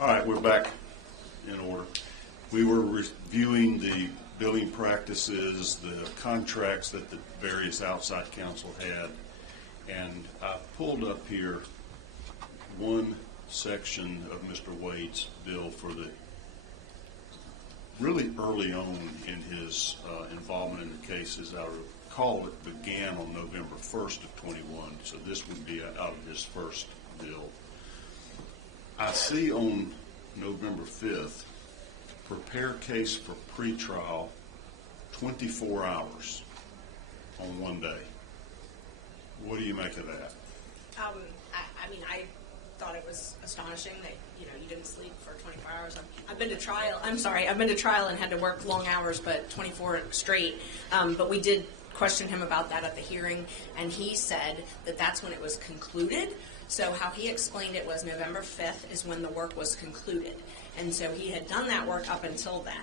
All right, we're back in order. We were reviewing the billing practices, the contracts that the various outside counsel had, and I pulled up here one section of Mr. Wade's bill for the really early on in his involvement in the case. As I recall, it began on November 1st of 21, so this would be out of his first bill. I see on November 5th, prepare case for pretrial, 24 hours on one day. What do you make of that? I mean, I thought it was astonishing that, you didn't sleep for 24 hours. I've been to trial. I've been to trial and had to work long hours, but 24 straight. But we did question him about that at the hearing, and he said that that's when it was concluded. So how he explained it was November 5th is when the work was concluded. And so he had done that work up until then,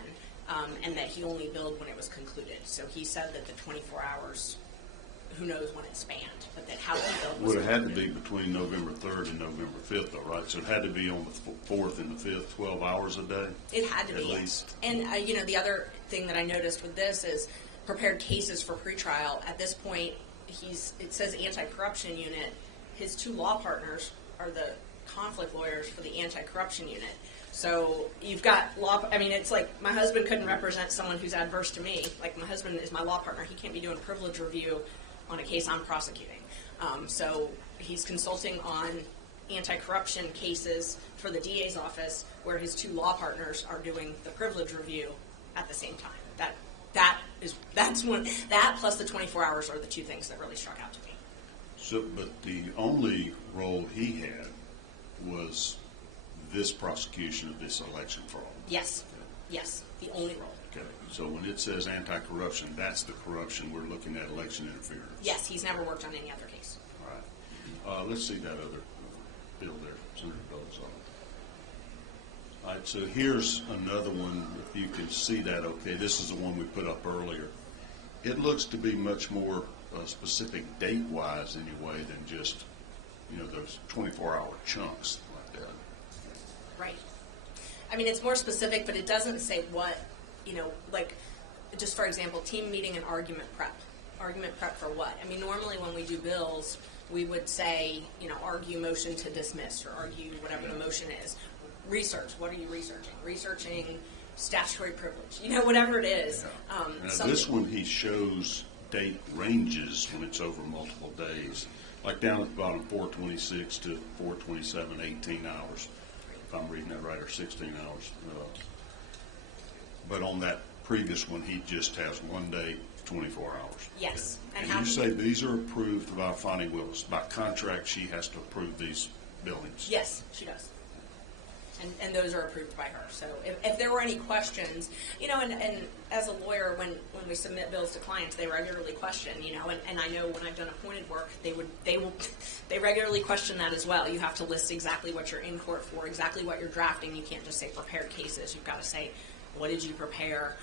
and that he only billed when it was concluded. So he said that the 24 hours, who knows when it spanned, but that how he billed was Would have had to be between November 3rd and November 5th, though, right? So it had to be on the 4th and the 5th, 12 hours a day? It had to be. At least. And, the other thing that I noticed with this is prepared cases for pretrial. At this point, it says anti-corruption unit. His two law partners are the conflict lawyers for the anti-corruption unit. So you've got it's like my husband couldn't represent someone who's adverse to me. Like my husband is my law partner. He can't be doing privilege review on a case I'm prosecuting. So he's consulting on anti-corruption cases for the DA's office where his two law partners are doing the privilege review at the same time. That plus the 24 hours are the two things that really struck out to me. So, but the only role he had was this prosecution of this election fraud. Yes. Okay. Yes, the only role. Okay, so when it says anti-corruption, that's the corruption we're looking at, election interference. Yes, he's never worked on any other case. All right. Let's see that other bill there, Senator Bell's on. All right, so here's another one, if you can see that okay. This is the one we put up earlier. It looks to be much more specific date-wise anyway than just, those 24-hour chunks like that. Right. I mean, it's more specific, but it doesn't say what, like, just for example, team meeting and argument prep. Argument prep for what? I mean, normally when we do bills, we would say, argue motion to dismiss or argue whatever the motion is. Research. What are you researching? Researching statutory privilege. Whatever it is. Now this one he shows date ranges when it's over multiple days. Like down at the bottom, 426 to 427, 18 hours. If I'm reading that right, or 16 hours. But on that previous one, he just has one day, 24 hours. Yes. And you say these are approved by Fani Willis. By contract, she has to approve these billings. Yes, she does. And those are approved by her. So if there were any questions, and as a lawyer, when we submit bills to clients, they regularly question, and I know when I've done appointed work, they regularly question that as well. You have to list exactly what you're in court for, exactly what you're drafting. You can't just say prepared cases. You've got to say, what did you prepare?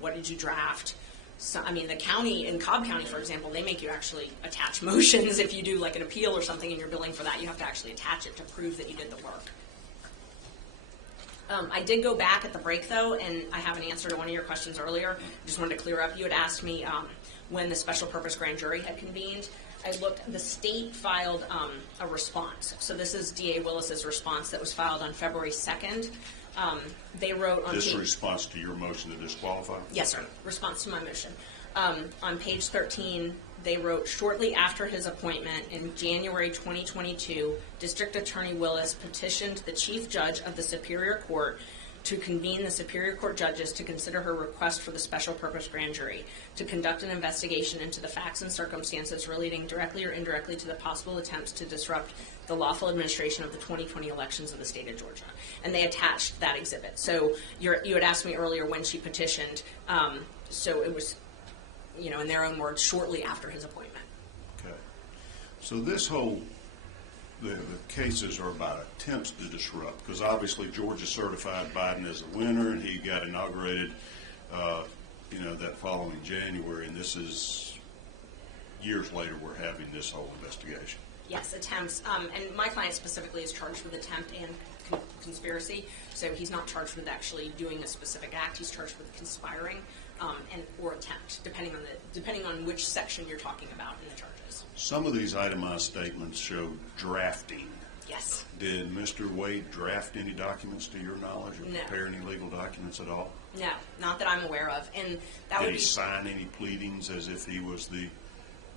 What did you draft? So, the county, in Cobb County, for example, they make you actually attach motions. If you do like an appeal or something and you're billing for that, you have to actually attach it to prove that you did the work. I did go back at the break, though, and I have an answer to one of your questions earlier. I just wanted to clear up. You had asked me when the special purpose grand jury had convened. I looked. The state filed a response. So this is DA Willis's response that was filed on February 2nd. They wrote on this response to your motion to disqualify? Yes, sir. Response to my motion. On page 13, they wrote, shortly after his appointment in January 2022, District Attorney Willis petitioned the Chief Judge of the Superior Court to convene the Superior Court judges to consider her request for the special purpose grand jury to conduct an investigation into the facts and circumstances relating directly or indirectly to the possible attempts to disrupt the lawful administration of the 2020 elections of the state of Georgia. And they attached that exhibit. So you had asked me earlier when she petitioned. So it was, in their own words, shortly after his appointment. Okay. So this whole, the cases are about attempts to disrupt, because obviously Georgia certified Biden as a winner, and he got inaugurated, that following January, and this is years later we're having this whole investigation. Yes, attempts. And my client specifically is charged with attempt and conspiracy. So he's not charged with actually doing a specific act. He's charged with conspiring and or attempt, depending on which section you're talking about in the charges. Some of these itemized statements show drafting. Yes. Did Mr. Wade draft any documents to your knowledge, or No. prepare any legal documents at all? No, not that I'm aware of. And that Did would he be sign any pleadings as if he was the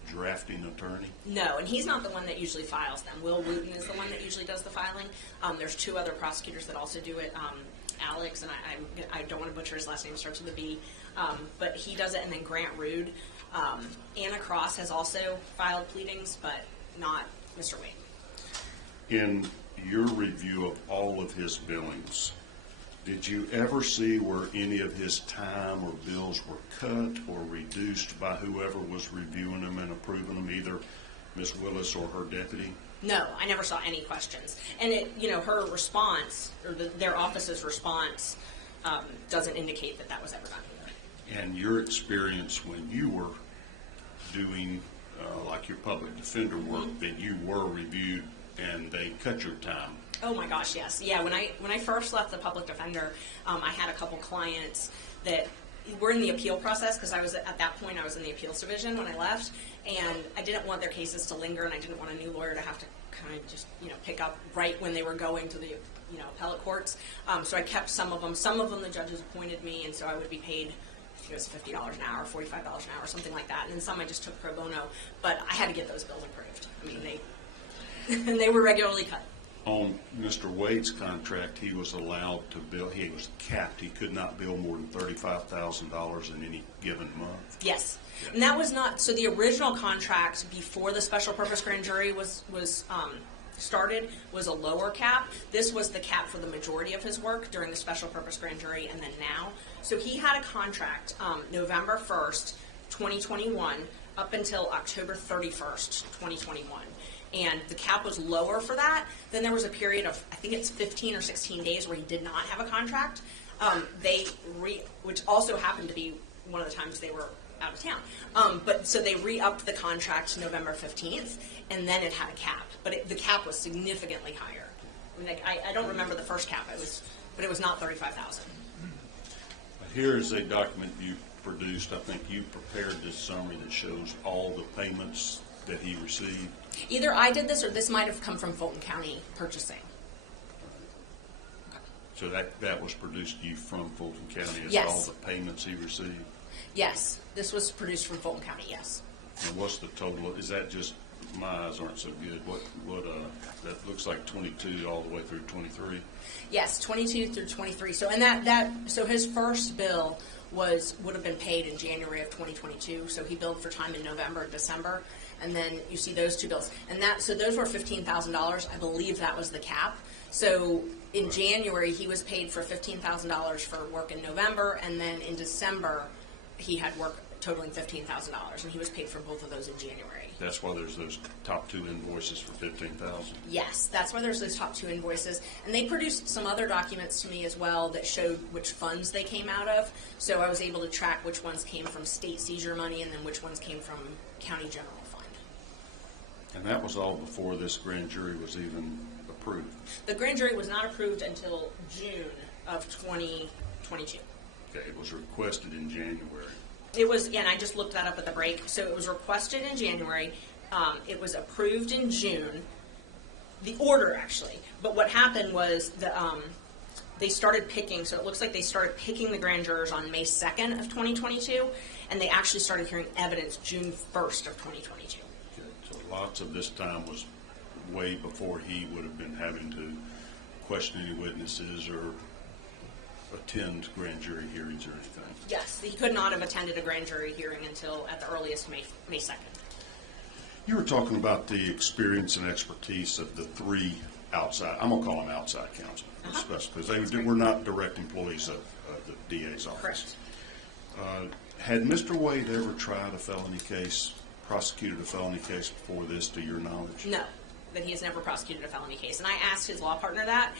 drafting attorney? no, and he's not the one that usually files them. Will Wooten is the one that usually does the filing. There's two other prosecutors that also do it. Alex, and I don't want to butcher his last name, starts with a B, but he does it, and then Grant Rude. Anna Cross has also filed pleadings, but not Mr. Wade. In your review of all of his billings, did you ever see where any of his time or bills were cut or reduced by whoever was reviewing them and approving them, either Ms. Willis or her deputy? No, I never saw any questions. And her response, or their office's response, doesn't indicate that was ever done either. And your experience when you were doing like your public defender work, that you were reviewed and they cut your time? Oh my gosh, yes. Yeah, when I first left the public defender, I had a couple clients that were in the appeal process, because at that point I was in the appeals division when I left, and I didn't want their cases to linger, and I didn't want a new lawyer to have to kind of just pick up right when they were going to the appellate courts. So I kept some of them. Some of them the judges appointed me, and so I would be paid, I think it was $50 an hour, $45 an hour, something like that. And then some I just took pro bono, but I had to get those bills approved. I mean, they were regularly cut. On Mr. Wade's contract, he was allowed to bill, he was capped, he could not bill more than $35,000 in any given month. Yes. And that was not, so the original contract before the special purpose grand jury was started was a lower cap. This was the cap for the majority of his work during the special purpose grand jury and then now. So he had a contract November 1st, 2021 up until October 31st, 2021. And the cap was lower for that. Then there was a period of, I think it's 15 or 16 days where he did not have a contract. Which also happened to be one of the times they were out of town. So they re-upped the contract November 15th, and then it had a cap. But the cap was significantly higher. I mean, I don't remember the first cap, but it was not $35,000. Here is a document you produced. I think you prepared this summary that shows all the payments that he received. Either I did this, or this might have come from Fulton County Purchasing. So that was produced to you from Fulton County as Yes. all the payments he received? Yes, this was produced from Fulton County, yes. And what's the total? Is that just, my eyes aren't so good. What that looks like 22 all the way through 23? Yes, 22 through 23. So so his first bill would have been paid in January of 2022. So he billed for time in November and December, and then you see those two bills. And so those were $15,000. I believe that was the cap. So in January he was paid for $15,000 for work in November, and then in December he had work totaling $15,000, and he was paid for both of those in January. That's why there's those top two invoices for $15,000. Yes, that's why there's those top two invoices. And they produced some other documents to me as well that showed which funds they came out of. So I was able to track which ones came from state seizure money and then which ones came from county general fund. And that was all before this grand jury was even approved. The grand jury was not approved until June of 2022. Okay, it was requested in January. It was, and I just looked that up at the break. So it was requested in January. It was approved in June. The order, actually. But what happened was they started picking. So it looks like they started picking the grand jurors on May 2nd of 2022, and they actually started hearing evidence June 1st of 2022. Okay, so lots of this time was way before he would have been having to question any witnesses or attend grand jury hearings or anything. Yes, he could not have attended a grand jury hearing until at the earliest May 2nd. You were talking about the experience and expertise of the three outside, I'm going to call them outside counsel, because they were not direct employees of the DA's office. Correct. Had Mr. Wade ever tried a felony case, prosecuted a felony case before this, to your knowledge? No, that he has never prosecuted a felony case. And I asked his law partner that,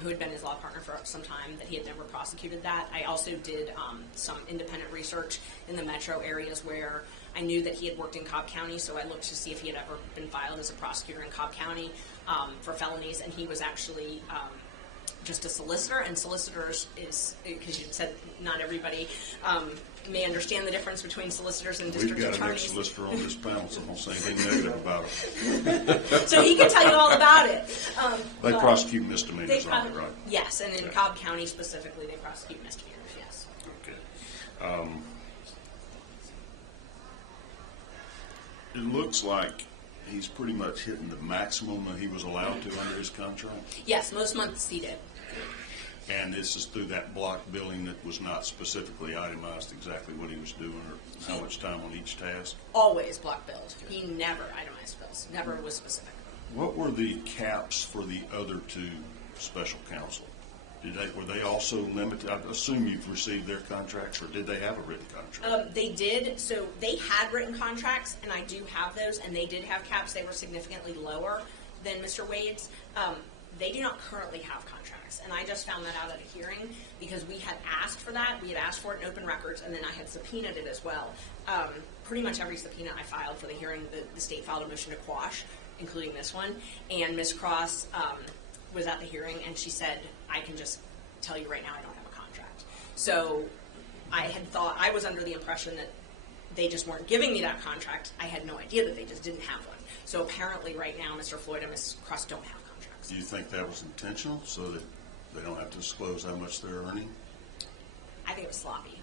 who had been his law partner for some time, that he had never prosecuted that. I also did some independent research in the metro areas where I knew that he had worked in Cobb County, so I looked to see if he had ever been filed as a prosecutor in Cobb County for felonies, and he was actually just a solicitor, and solicitors is, because you said not everybody may understand the difference between solicitors and district We've got attorneys. an ex-solicitor on this panel, so don't say anything negative about him. So he can tell you all about it. They but prosecute misdemeanors on it, right? Yes, and in Okay. Cobb County specifically, they prosecute misdemeanors, yes. Okay. It looks like he's pretty much hitting the maximum that he was allowed to under his contract. Yes, most months he did. And this is through that block billing that was not specifically itemized exactly what he was doing or how much time on each task. Always block billed. He never itemized bills, never was specific. What were the caps for the other two special counsel? Were they also limited? I assume you've received their contracts, or did they have a written contract? They did. So they had written contracts, and I do have those, and they did have caps. They were significantly lower than Mr. Wade's. They do not currently have contracts, and I just found that out at a hearing because we had asked for that. We had asked for it in open records, and then I had subpoenaed it as well. Pretty much every subpoena I filed for the hearing, the state filed a motion to quash, including this one. And Ms. Cross was at the hearing, and she said, I can just tell you right now I don't have a contract. So I had thought, I was under the impression that they just weren't giving me that contract. I had no idea that they just didn't have one. So apparently right now Mr. Floyd and Ms. Cross don't have contracts. Do you think that was intentional so that they don't have to disclose how much they're earning? I think it was sloppy.